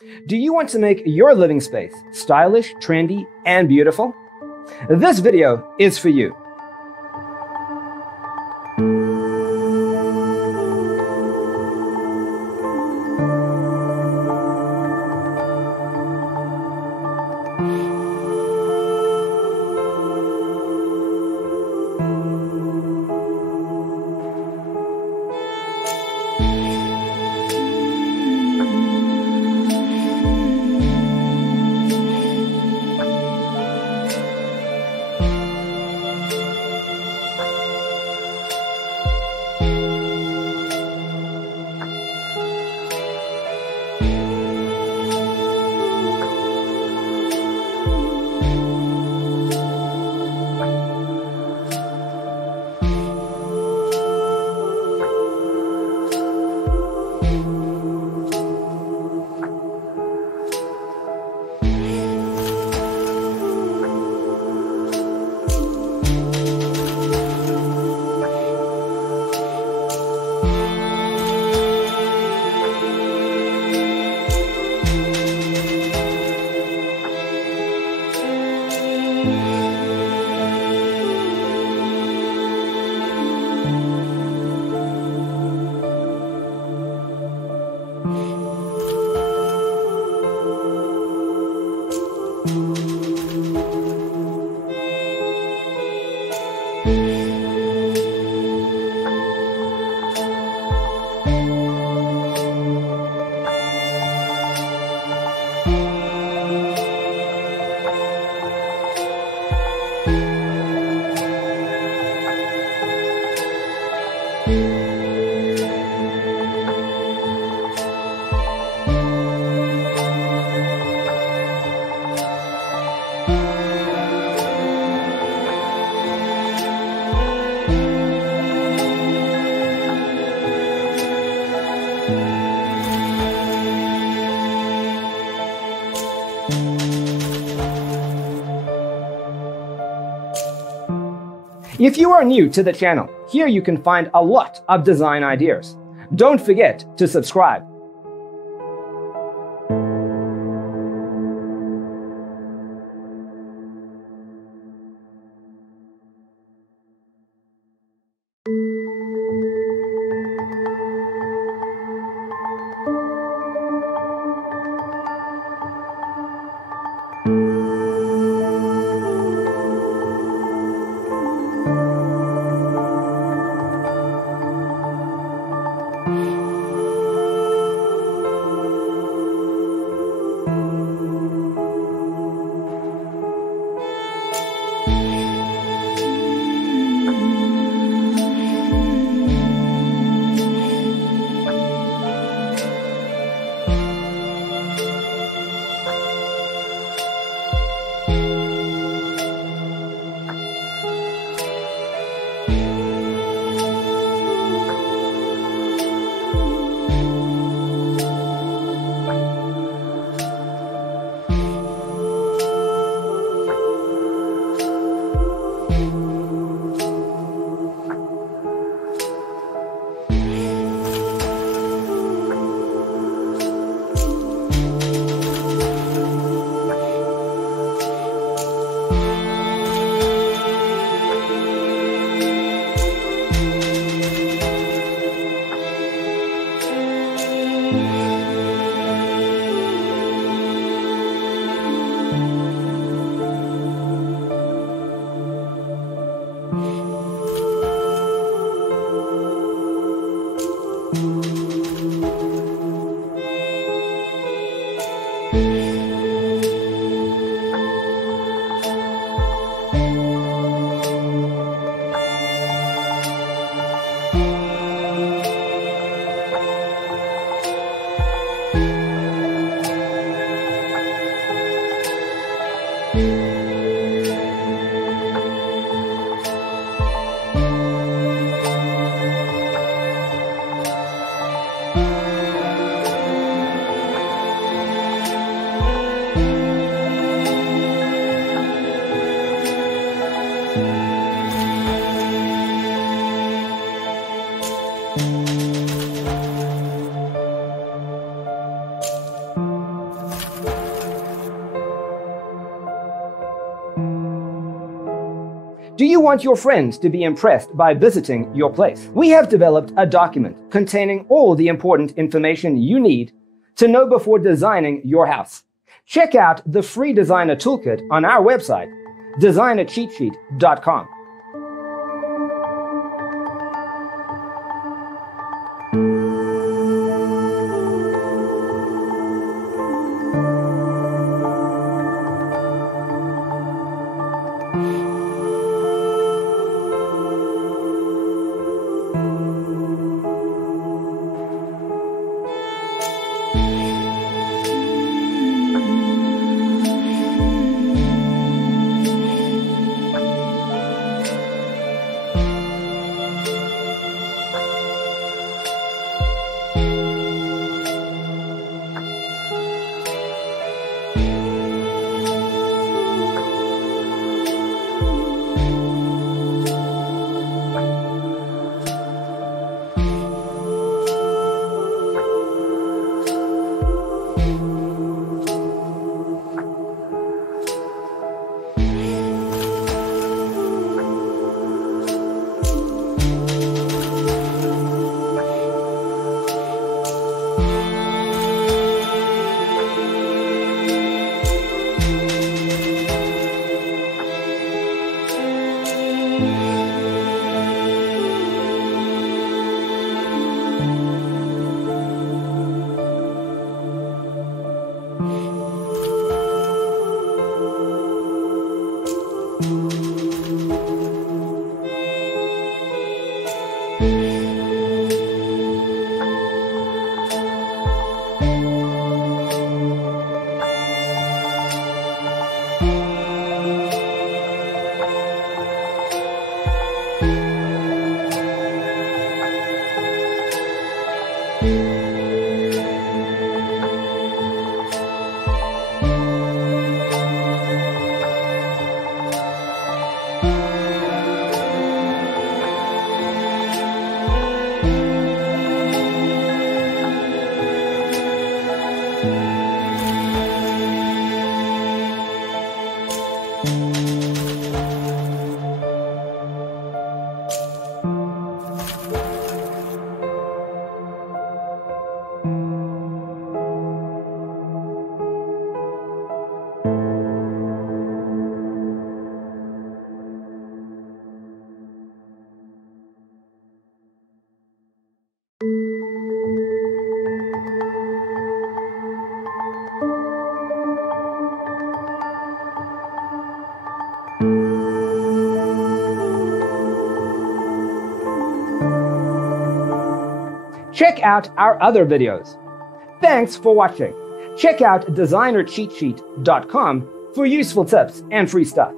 Do you want to make your living space stylish, trendy, and beautiful? This video is for you. If you are new to the channel, here you can find a lot of design ideas. Don't forget to subscribe. Do you want your friends to be impressed by visiting your place? We have developed a document containing all the important information you need to know before designing your house. Check out the free designer toolkit on our website, designercheatsheet.com. Check out our other videos. Thanks for watching. Check out designercheatsheet.com for useful tips and free stuff.